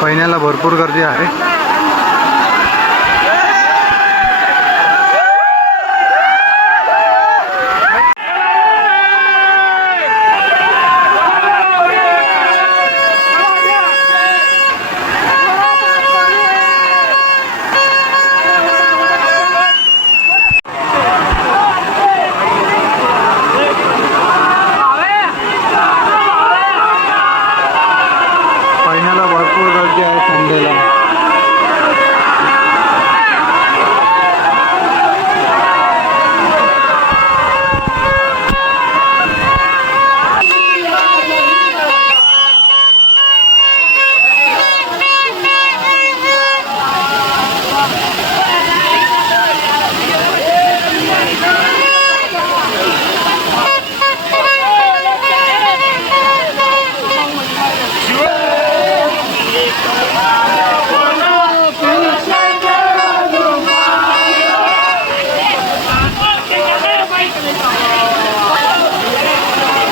पहिल्याला भरपूर गर्दी आहे पहिल्याला भरपूर गर्दी आहे संडेला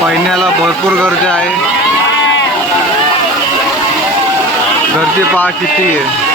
पहिण्याला भरपूर गर्दी आहे. गर्दी पहा किती आहे.